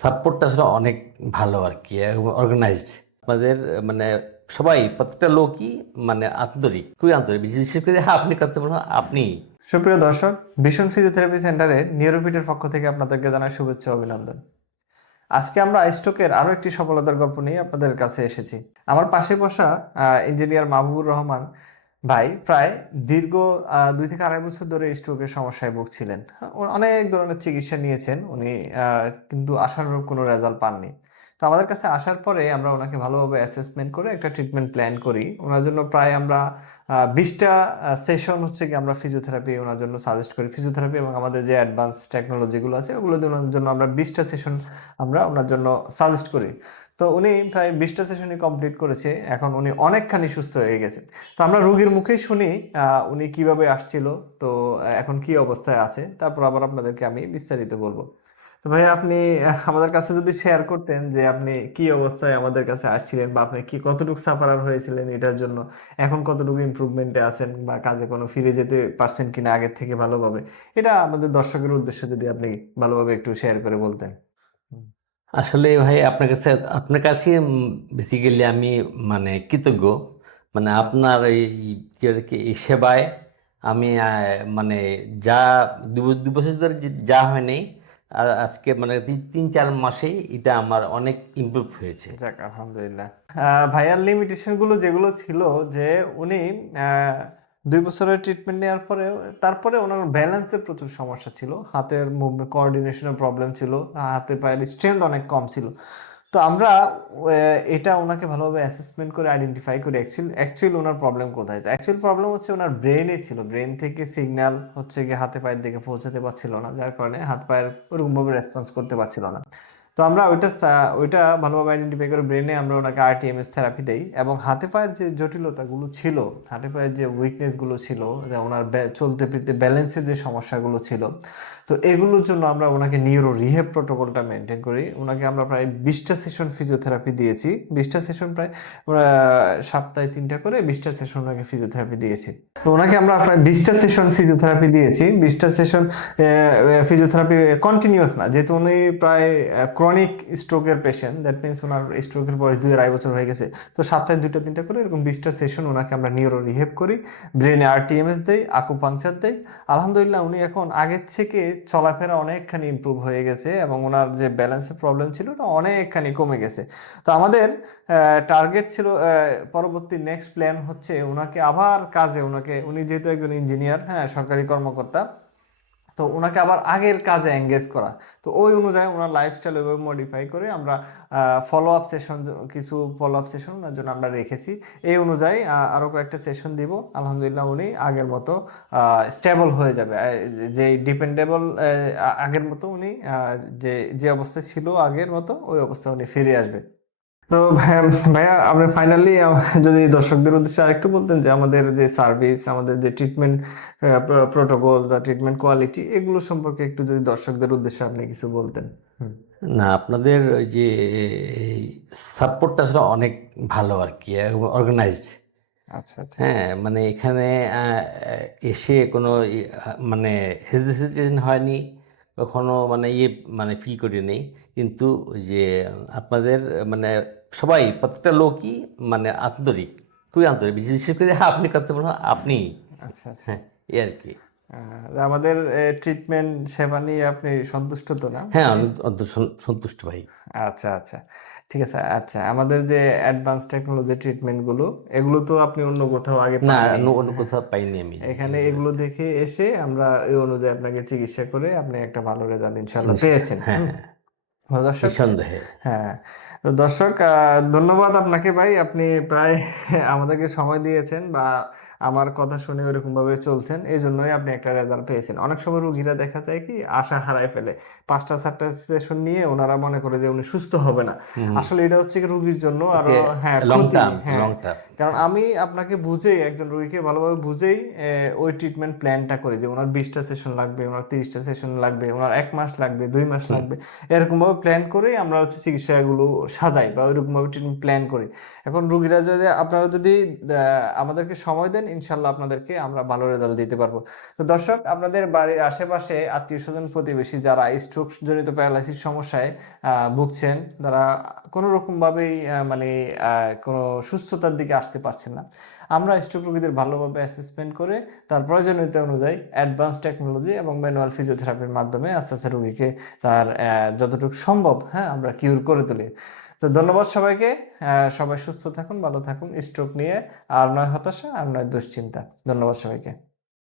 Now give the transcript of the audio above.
সাপোর্টটা আসলে অনেক ভালো আর কি, অর্গানাইজড। আপনাদের মানে সবাই, প্রত্যেকটা লোকই মানে আন্তরিক, খুবই আন্তরিক। বিশেষ করে আপনি করতে পারেন আপনি। সুপ্রিয় দর্শক, ভীষণ ফিজিওথেরাপি সেন্টারের নিউরোপিটের পক্ষ থেকে আপনাদেরকে জানাই শুভেচ্ছা ও অভিনন্দন। আজকে আমরা স্ট্রোকের আরো একটি সফলতার গল্প নিয়ে আপনাদের কাছে এসেছি। আমার পাশে বসা ইঞ্জিনিয়ার মাহবুবুর রহমান ভাই প্রায় দীর্ঘ 2 থেকে আড়াই বছর ধরে স্ট্রোকের সমস্যায় ভুগছিলেন। অনেক ধরনের চিকিৎসা নিয়েছেন উনি, কিন্তু আশানুরূপ কোনো রেজাল্ট পাননি। তো আমাদের কাছে আসার পরে আমরা ওনাকে ভালোভাবে অ্যাসেসমেন্ট করে একটা ট্রিটমেন্ট প্ল্যান করি ওনার জন্য। প্রায় আমরা 20টা সেশন হচ্ছে কি আমরা ফিজিওথেরাপি ওনার জন্য সাজেস্ট করি। ফিজিওথেরাপি এবং আমাদের যে অ্যাডভান্স টেকনোলজিগুলো আছে ওগুলো দিয়ে ওনার জন্য আমরা 20টা সেশন আমরা ওনার জন্য সাজেস্ট করি। তো উনি প্রায় 20টা সেশনই কমপ্লিট করেছে, এখন উনি অনেকখানি সুস্থ হয়ে গেছে। তো আমরা রোগীর মুখেই শুনি উনি কিভাবে আসছিল, তো এখন কি অবস্থায় আছে, তারপর আবার আপনাদেরকে আমি বিস্তারিত বলবো। তো ভাই আপনি আমাদের কাছে যদি শেয়ার করতেন যে আপনি কি অবস্থায় আমাদের কাছে আসছিলেন, বা আপনি কি কতটুকু সাফারার হয়েছিলেন এটার জন্য, এখন কতটুকু ইমপ্রুভমেন্টে আছেন, বা কাজে কোনো ফিরে যেতে পারছেন কিনা আগের থেকে ভালোভাবে, এটা আমাদের দর্শকের উদ্দেশ্যে যদি আপনি ভালোভাবে একটু শেয়ার করে বলতেন। হুম। আসলে ভাই আপনার কাছে বেসিক্যালি আমি মানে কৃতজ্ঞ। মানে আচ্ছা আচ্ছা। আপনার এই কি আর কি, এই সেবায় আমি মানে যা 2 বছর ধরে যা হয়নি, আর আজকে মানে 3-4 মাসেই এটা আমার অনেক ইমপ্রুভ হয়েছে। যাক আলহামদুলিল্লাহ। ভাইয়ার লিমিটেশন গুলো যেগুলো ছিল, যে উনি 2 বছরের ট্রিটমেন্ট নেওয়ার পরে তারপরে ওনার ব্যালেন্সের প্রচুর সমস্যা ছিল, হাতের মুভমেন্ট কোঅর্ডিনেশনের প্রবলেম ছিল, হাতে পায়ের স্ট্রেংথ অনেক কম ছিল। তো আমরা এটা ওনাকে ভালোভাবে অ্যাসেসমেন্ট করে আইডেন্টিফাই করি অ্যাকচুয়ালি ওনার প্রবলেম কোথায়। তো অ্যাকচুয়াল প্রবলেম হচ্ছে ওনার ব্রেনে ছিল, ব্রেন থেকে সিগন্যাল হচ্ছে গিয়ে হাতে পায়ের দিকে পৌঁছাতে পারছিল না, যার কারণে হাত পায়ের ওরকমভাবে রেসপন্স করতে পারছিল না। তো আমরা ওইটা ভালোভাবে আইডেন্টিফাই করে ব্রেনে আমরা ওনাকে আরটিএমএস থেরাপি দেই, এবং হাতে পায়ের যে জটিলতাগুলো ছিল, হাতে পায়ের যে উইকনেসগুলো ছিল, যে ওনার চলতে ফিরতে ব্যালেন্সের যে সমস্যাগুলো ছিল, তো এগুলোর জন্য আমরা ওনাকে নিউরো রিহেব প্রোটোকলটা মেনটেন করি। ওনাকে আমরা প্রায় 20টা সেশন ফিজিওথেরাপি দিয়েছি। 20টা সেশন প্রায় সপ্তাহে 3টা করে 20টা সেশন ওনাকে ফিজিওথেরাপি দিয়েছি। তো ওনাকে আমরা প্রায় 20টা সেশন ফিজিওথেরাপি দিয়েছি। 20টা সেশন ফিজিওথেরাপি কন্টিনিউয়াস না, যেহেতু উনি প্রায় ক্রনিক স্ট্রোকের পেশেন্ট, দ্যাট মিনস ওনার স্ট্রোকের বয়স 2-2.5 বছর হয়ে গেছে। তো সপ্তাহে 2টা 3টা করে এরকম 20টা সেশন ওনাকে আমরা নিউরো রিহেব করি, ব্রেনে আরটিএমএস দেই, আকুপাংচার দেই। আলহামদুলিল্লাহ উনি এখন আগের থেকে চলাফেরা অনেকখানি ইমপ্রুভ হয়ে গেছে, এবং ওনার যে ব্যালেন্সের প্রবলেম ছিল ওটা অনেকখানি কমে গেছে। তো আমাদের টার্গেট ছিল, পরবর্তী নেক্সট প্ল্যান হচ্ছে ওনাকে আবার কাজে, উনি যেহেতু একজন ইঞ্জিনিয়ার, হ্যাঁ সরকারি কর্মকর্তা, তো ওনাকে আবার আগের কাজে এঙ্গেজ করা। তো ওই অনুযায়ী ওনার লাইফস্টাইল ওইভাবে মডিফাই করে আমরা ফলো আপ সেশন, কিছু ফলো আপ সেশন ওনার জন্য আমরা রেখেছি। এই অনুযায়ী আরও কয়েকটা সেশন দিব। আলহামদুলিল্লাহ উনি আগের মতো স্টেবল হয়ে যাবে, যে ডিপেন্ডেবল আগের মতো উনি যে যে অবস্থায় ছিল আগের মতো ওই অবস্থায় উনি ফিরে আসবে। তো ভাইয়া আপনি ফাইনালি যদি দর্শকদের উদ্দেশ্যে আরেকটু বলতেন যে আমাদের যে সার্ভিস, আমাদের যে ট্রিটমেন্ট প্রোটোকল বা ট্রিটমেন্ট কোয়ালিটি, এগুলো সম্পর্কে একটু যদি দর্শকদের উদ্দেশ্যে আপনি কিছু বলতেন। হুম। না, আপনাদের ওই যে সাপোর্টটা আসলে অনেক ভালো আর কি, অর্গানাইজড। আচ্ছা আচ্ছা। হ্যাঁ, মানে এখানে এসে কোনো মানে হেজিটেশন হয়নি কখনো, মানে মানে ফিল করিনি। কিন্তু ওই যে আপনাদের মানে সবাই, প্রত্যেকটা লোকই মানে আন্তরিক, খুবই আন্তরিক। বিশেষ করে আপনি করতে পারেন আপনি। আচ্ছা আচ্ছা। হ্যাঁ, এই আর কি। আমাদের ট্রিটমেন্ট সেবা নিয়ে আপনি সন্তুষ্ট তো না হ্যাঁ, ভাই? আমি সন্তুষ্ট ভাই। আচ্ছা আচ্ছা। ঠিক আছে। আচ্ছা, আমাদের যে অ্যাডভান্স টেকনোলজি ট্রিটমেন্ট গুলো, এগুলো তো আপনি অন্য কোথাও আগে না, পাননি। অন্য কোথাও পাইনি আমি এখানে এগুলো। এগুলো দেখে এসে আমরা এই অনুযায়ী আপনাকে চিকিৎসা করে আপনি একটা ভালো রেজাল্ট ইনশাল্লাহ ইনশাল্লাহ, পেয়েছেন। হ্যাঁ হুম। হ্যাঁ, দর্শক, নিঃসন্দেহে। হ্যাঁ, তো দর্শক ধন্যবাদ আপনাকে ভাই, আপনি প্রায় আমাদেরকে সময় দিয়েছেন, বা আমার কথা শুনে ওরকম ভাবে চলছেন, এই জন্যই আপনি একটা রেজাল্ট পেয়েছেন। অনেক সময় রুগীরা দেখা যায় কি আশা হারায় ফেলে, 5টা 7টা সেশন নিয়ে ওনারা মনে করে যে উনি সুস্থ হবে না। হুম। আসলে এটা হচ্ছে কি রুগীর জন্য আরো, এটা হ্যাঁ, লং ক্ষতি। টার্ম, হ্যাঁ, লং টার্ম। কারণ আমি আপনাকে বুঝেই, একজন রোগীকে ভালোভাবে বুঝেই ওই ট্রিটমেন্ট প্ল্যানটা করি, যে ওনার 20টা সেশন লাগবে, ওনার 30টা সেশন লাগবে, ওনার 1 মাস লাগবে, 2 মাস হুম। লাগবে, এরকম ভাবে প্ল্যান করেই আমরা হচ্ছে চিকিৎসাগুলো সাজাই, বা ওইরকম ভাবে ট্রিটমেন্ট প্ল্যান করি। এখন রুগীরা যদি, আপনারা যদি আমাদেরকে সময় দেন, ইনশাল্লাহ আপনাদেরকে আমরা ভালো রেজাল্ট দিতে পারবো। তো দর্শক, আপনাদের বাড়ির আশেপাশে আত্মীয় স্বজন প্রতিবেশী যারা স্ট্রোক জনিত প্যারালাইসিস সমস্যায় ভুগছেন, তারা কোনো রকম ভাবেই মানে কোনো সুস্থতার দিকে আসতে পারছেন না, আমরা স্ট্রোক রোগীদের ভালোভাবে অ্যাসেসমেন্ট করে তার প্রয়োজনীয়তা অনুযায়ী অ্যাডভান্স টেকনোলজি এবং ম্যানুয়াল ফিজিওথেরাপির মাধ্যমে আস্তে আস্তে রোগীকে তার যতটুকু সম্ভব আমরা কিউর করে তুলি। তো ধন্যবাদ সবাইকে। সবাই সুস্থ থাকুন, ভালো থাকুন। স্ট্রোক নিয়ে আর নয় হতাশা, আর নয় দুশ্চিন্তা। ধন্যবাদ সবাইকে।